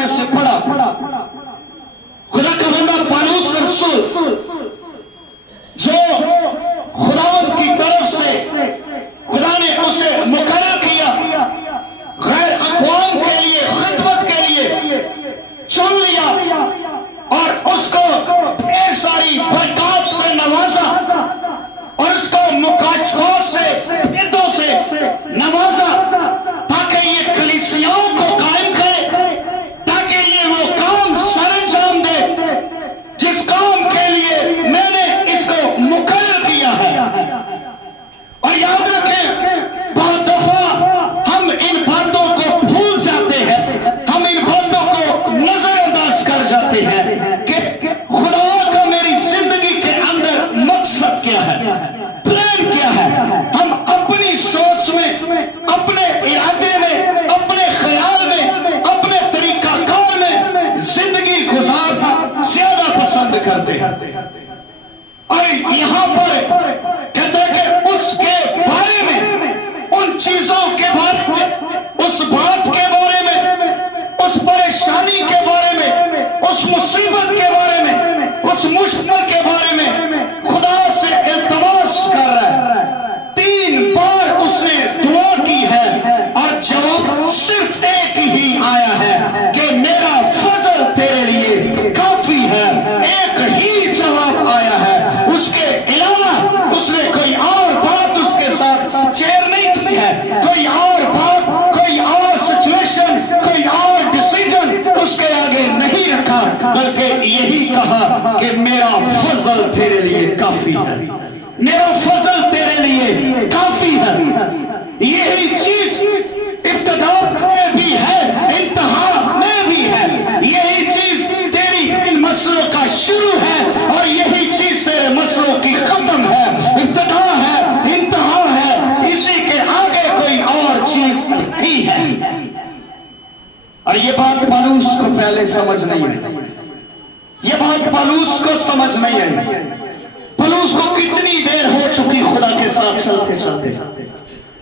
से पढ़ा, खुदा का बंदा पालूस रसूल जो खुदावंद की तरफ से खुदा ने उसे मुकर्रर किया, गैर अक़वाम के लिए खिदमत के लिए चुन लिया और उसको ढेर सारी बरकत से नवाजा और उसको मुकाशफात से भेदों से नवाजा ताकि ये कलीसियाओं को कायम करे, ताकि ये वो काम सरंजाम दे जिस काम के लिए मैंने इसको मुकर्रर किया है। और याद रखें, बहुत दफा हम इन बातों को भूल जाते हैं, हम इन बातों को नजरअंदाज कर जाते हैं कि खुदा का मेरी जिंदगी के अंदर मकसद क्या है, प्लान क्या है। हम अपनी सोच में, अपने इरादे में, अपने ख्याल में, अपने तरीकाकार में जिंदगी गुजारना ज्यादा पसंद करते हैं। और यहां पर कहते हैं कि उसके बारे में, उन चीजों के बारे में, उस बात के बारे में, उस परेशानी के बारे में, उस मुसीबत के बारे में, उस मुश्किल के बारे में खुदा से इल्तमास कर रहा है। 3 बार उसने दुआ की है और जवाब सिर्फ एक ही आया है कि मेरा फजल तेरे लिए काफी है। एक ही जवाब आया है, उसके अलावा उसने कोई और बात उसके साथ शेयर नहीं की है, कोई और बात, कोई और सिचुएशन, कोई और डिसीजन उसके आगे नहीं रखा, बल्कि यही कहा कि मेरा फजल तेरे लिए काफी है, मेरा फजल तेरे लिए काफी है। यही चीज इब्तिदा में भी है, इंतहा में भी है। यही चीज तेरी इन मसलों का शुरू है और यही चीज तेरे मसलों की खत्म है, इब्तिदा है, इंतहा है, इसी के आगे कोई और चीज नहीं है। और ये बात पालूस को पहले समझ नहीं है, ये बात पालूस को समझ नहीं आई। पालूस को कितनी देर हो चुकी खुदा के साथ चलते चलते,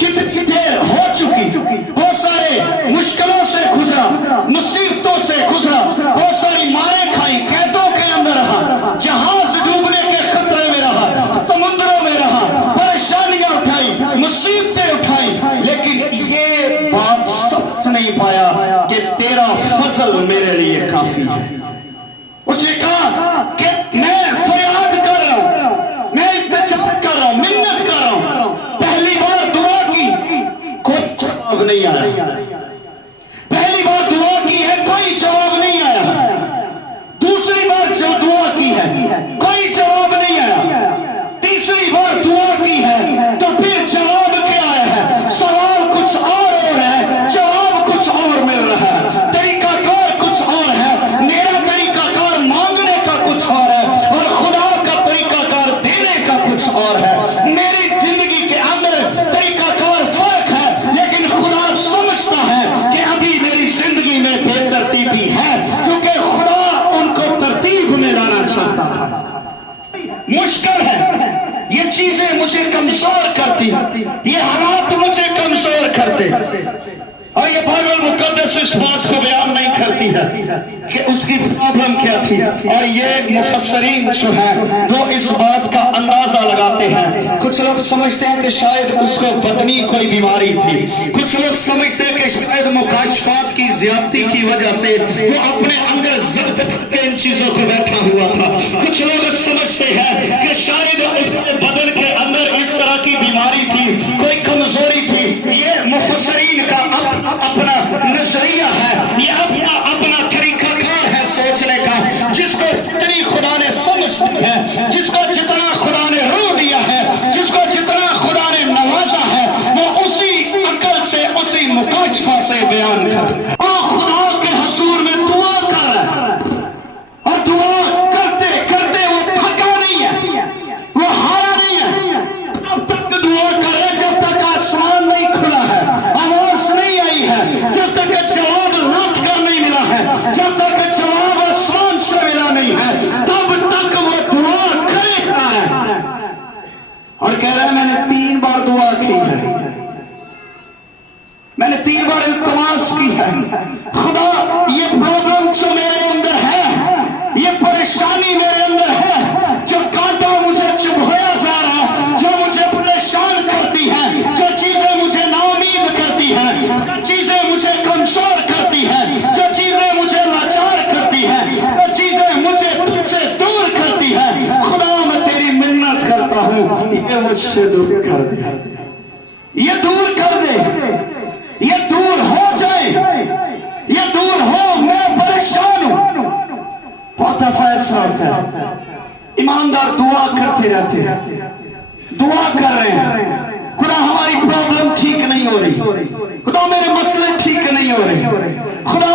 कितनी देर हो चुकी, बहुत सारे मुश्किलों से गुजरा, मुसीबतों से गुजरा, बहुत सारी मारे खाई, कैदों के अंदर रहा, जहाज डूबने के खतरे में रहा, समुद्रों में रहा, परेशानियां उठाई, मुसीबतें उठाई, लेकिन ये बात समझ नहीं पाया कि तेरा फजल मेरे लिए काफी है। उसने कहा कि मैं फरियाद कर रहा हूं, मैं इंतजार कर रहा हूं, मिन्नत कर रहा हूं। पहली बार दुआ की, कोई जवाब नहीं आया। पहली बार दुआ की है, कोई जवाब नहीं आया। दूसरी बार जो दुआ की है, कोई जवाब नहीं आया। तीसरी बार दुआ की है तो फिर जवाब क्या आया है? सवाल कुछ और है, जवाब कुछ और मिल रहा है, तरीकाकार कुछ और है। मेरा तरीकाकार मांगने का कुछ और है और खुदा का तरीकाकार देने का कुछ और है। मेरी जिंदगी के अंदर तरीकाकार फर्क है, लेकिन खुदा समझता है कि अभी मेरी जिंदगी में बेतरतीबी है, क्योंकि खुदा उनको तरतीब में लाना चाहता था। मुश्किल है, ये चीजें मुझे कमजोर करती, ये हालात मुझे कमजोर करते, और ये बाइबल मुकद्दस इस बात को बयान नहीं करती है कि उसकी प्रॉब्लम क्या थी। और ये मुफस्सरीन जो है वो इस बात का अंदाजा लगाते हैं। कुछ लोग समझते हैं कि शायद उसको बदनी कोई बीमारी थी, कुछ लोग समझते हैं कि शायद मुकाशफात की ज्यादती की वजह से वो अपने अंदर जब्त करके इन चीजों को बैठा हुआ था। कुछ लोग समझते हैं कि शायद उसके बदन के अंदर इस तरह की बीमारी थी, कोई कमजोरी थी। ये मुफस्सरीन का अपना नजरिया है, ये अपना तरीकाकार है सोचने का, जिसको जितनी खुदा ने समझ दी है, जिसको जितना खुदा ने रूह दिया है, जिसको जितना खुदा ने नवाजा है, वो उसी अकल से, उसी मुकाशफा से बयान कर और खुदा के हुजूर में दुआ कर रहा है। और दुआ करते करते वो थका नहीं है, वो हारा नहीं मुझसे दूर कर दे, ये दूर कर दे, ये दूर हो जाए, ये दूर हो, मैं परेशान हूं। बहुत दफा ऐसा होता है, ईमानदार दुआ करते रहते हैं, दुआ कर रहे हैं, खुदा हमारी प्रॉब्लम ठीक नहीं हो रही, खुदा मेरे मसले ठीक नहीं हो रहे, खुदा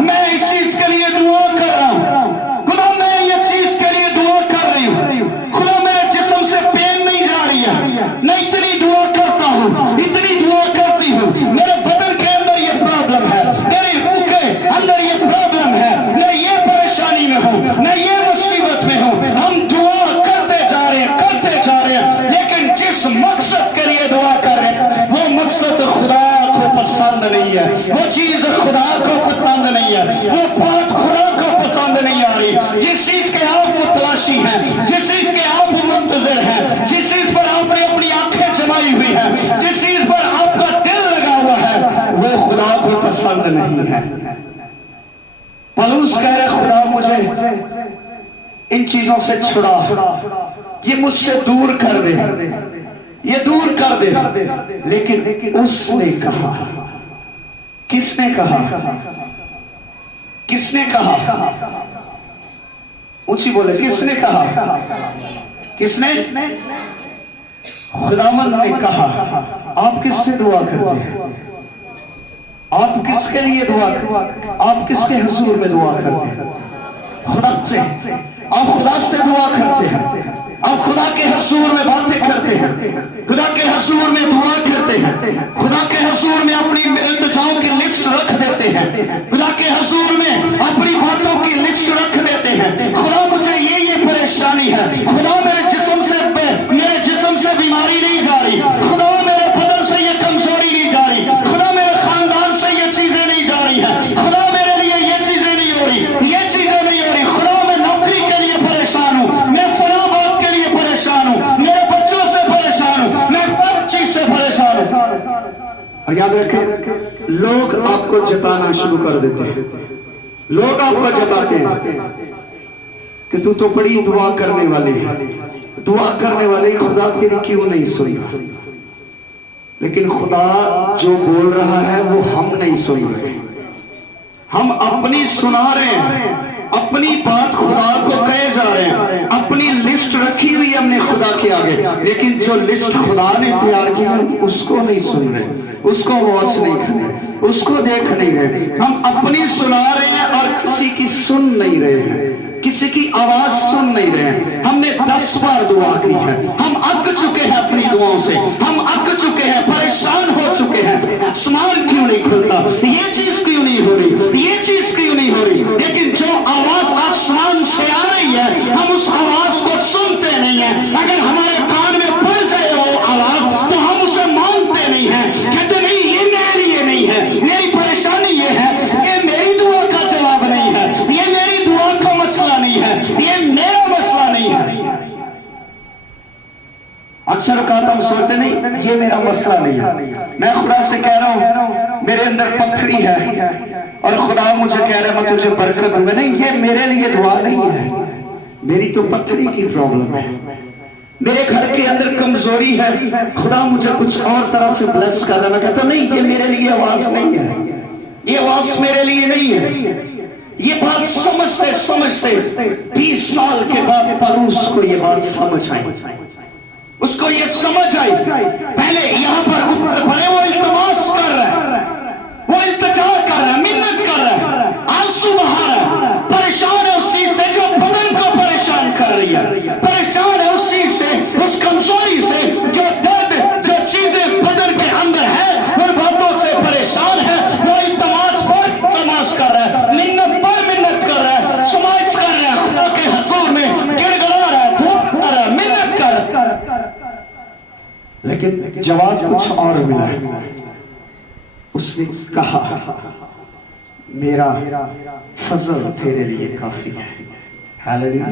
मैं इस चीज के लिए दुआ कर रहा हूं, खुदा मैं ये चीज के लिए दुआ कर रही हूं, खुदा मेरे जिस्म से पेन नहीं जा रही है, मैं इतनी दुआ करता हूं, इतनी दुआ करती हूं, मेरे बदन के अंदर ये प्रॉब्लम है, मेरी रूह के अंदर ये प्रॉब्लम है, मैं ये परेशानी में हूं, मैं ये मुसीबत में हूं। हम दुआ करते जा रहे हैं, करते जा रहे हैं, लेकिन जिस मकसद के लिए दुआ कर रहे हैं वो मकसद खुदा को पसंद नहीं है, वो चीज खुदा को पसंद नहीं है, वो बात खुदा को पसंद नहीं आ रही। जिस चीज के आप मुतलाशी हैं, जिस चीज के आप मुंतजर हैं, जिस चीज पर आपने अपनी आंखें जमाई हुई है, जिस चीज पर आपका दिल लगा हुआ है, वो खुदा को पसंद नहीं है। पौलुस कह रहे खुदा मुझे इन चीजों से छुड़ा, ये मुझसे दूर कर दे, ये दूर कर दे। लेकिन उसने कहा, किसने कहा, किसने कहा, ऊंची बोले, किसने कहा, किसने, खुदावंद ने कहा। आप किससे दुआ करते हैं, आप किसके लिए दुआ करते, आप किसके हुजूर में दुआ करते हैं, खुदा से। आप खुदा से दुआ करते हैं, आप खुदा के हुजूर में बातें करते हैं, खुदा के हुजूर में दुआ करते हैं, खुदा के हुजूर में अपनी इल्तिजाओं की लिस्ट रख देते हैं, खुदा के हुजूर में अपनी बातों की लिस्ट रख देते हैं। खुदा मुझे ये परेशानी है, खुदा मेरे जिस्म से बीमारी नहीं जा रही, खुदा मेरे बदन से ये कमजोरी नहीं जा रही, खुदा मेरे खानदान से ये चीजें नहीं जा रही है, खुदा मेरे लिए ये चीजें नहीं हो रही, ये चीजें नहीं हो रही, खुदा मैं नौकरी के लिए परेशान हूं, मैं फला बात के लिए परेशान हूं, मेरे बच्चों से परेशान हूं, मैं हर चीज से परेशान हूं। और याद रखें, लोग आपको जताना शुरू कर देते हैं, लोग आपको जताते हैं कि तू तो बड़ी दुआ करने वाली है, दुआ करने वाले खुदा तेरी क्यों नहीं सुन रहा। लेकिन खुदा जो बोल रहा है वो हम नहीं सुन रहे, हम अपनी सुना रहे हैं, अपनी बात खुदा को कहे जा रहे हैं, अपनी लिस्ट रखी हुई हमने खुदा के आगे, लेकिन जो लिस्ट खुदा ने तैयार किया उसको नहीं सुन रहे, उसको वॉच नहीं कर रहे, उसको देख नहीं रहे। हम अपनी सुना रहे हैं और किसी की सुन नहीं रहे हैं, किसी की आवाज सुन नहीं रहे हैं। हमने 10 बार दुआ की है, हम अक चुके हैं अपनी दुआओं से, हम अक चुके हैं, परेशान हो चुके हैं। आसमान क्यों नहीं खुलता, ये चीज क्यों नहीं हो रही, ये चीज क्यों नहीं हो रही। लेकिन जो आवाज आसमान से आ रही है हम उस आवाज को सुनते नहीं है। अगर हमारे कान में पड़ जाए वो आवाज तो हम उसे मानते नहीं है, कहते नहीं ये मेरे लिए नहीं है, मेरी परेशानी ये है, ये मेरी दुआ का जवाब नहीं है, ये मेरी दुआ का मसला नहीं है, ये मेरा मसला नहीं है। अक्सर औकात हम सोचते नहीं ये मेरा मसला नहीं है, मैं खुदा से कह रहा हूं मेरे अंदर पत्थरी है और खुदा मुझे कह रहा है मैं तुझे बरकत दूंगा। नहीं, ये मेरे लिए दुआ नहीं है, मेरी तो पत्थरी की प्रॉब्लम है, मेरे घर के अंदर कमजोरी है, खुदा मुझे कुछ और तरह से ब्लेस कर रहा। कहता नहीं ये मेरे लिए आवाज नहीं है, ये आवाज मेरे लिए नहीं है। ये बात समझते समझते 20 साल के बाद पौलुस को ये बात समझ आई, उसको ये समझ आई। पहले यहाँ पर पड़े वो इल्तिमास कर रहा है, वो इल्तिजा कर रहा है, मिन्नत कर रहा है, आंसू बहा रहा है, परेशान है उस चीज से जो बदन को परेशान कर रही है, परेशान है उस चीज से, उस कमजोरी से, जो दर्द, जो चीजें बदन के अंदर है उन बातों से परेशान है। वो इल्तिमास पर इल्तिमास कर रहा है, मिन्नत पर मिन्नत कर रहा है, समाज कर रहा है, खुदा के हुजूर में गिड़गिड़ा रहा है, दुआ कर रहा है, मिन्नत कर रहा है। लेकिन जवाब कुछ और मिला है। उसने कहा मेरा फजल तेरे लिए काफी है। हालेलुया।